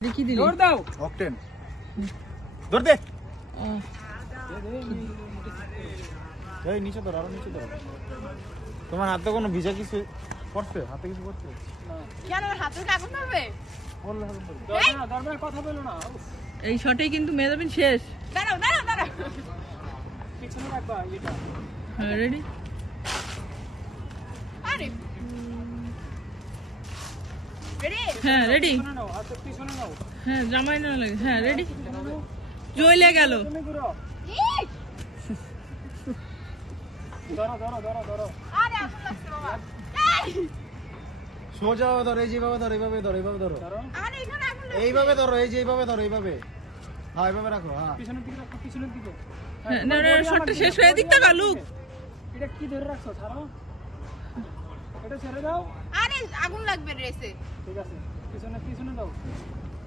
দেখি দিলি দৌড় দাও অকটেন দৌড় দে এই নিচে ধর আরো নিচে ধর তোমার হাতে কোনো ভিজা কিছু পড়ছে হাতে কিছু পড়ছে কেন হাতে আগুন ধরবে বললে হবে দরবার কথা বলো না এই শটেই কিন্তু মেজাবিন শেষ। দাঁড়াও দাঁড়াও দাঁড়াও পিছনে রাখবা এটা হ্যাঁ রেডি আরে রেডি হ্যাঁ রেডি পিছনে নাও হাতে পিছনে নাও হ্যাঁ জামাই না লাগে হ্যাঁ রেডি জ্বলে গেল তুমি ঘুরো ধরো ধরো ধরো ধরো আরে আগুন লাগছে বাবা এই সোজা ধর এই যেভাবে ধর এইভাবে ধর এইভাবে ধরো ধরো আরে এখানে আগুন লাগছে এইভাবে ধরো এই যে এইভাবে ধরো এইভাবে হ্যাঁ এইভাবে রাখো হ্যাঁ পিছনের দিকে রাখো পিছনের দিকে হ্যাঁ, না না শটটা শেষ হয়ে দিক টাকা লুক এটা কি ধরে রাখছো ছাড়ো এটা ছেড়ে দাও আরে আগুন লাগবে রেসে ঠিক আছে পিছনে পিছনে দাও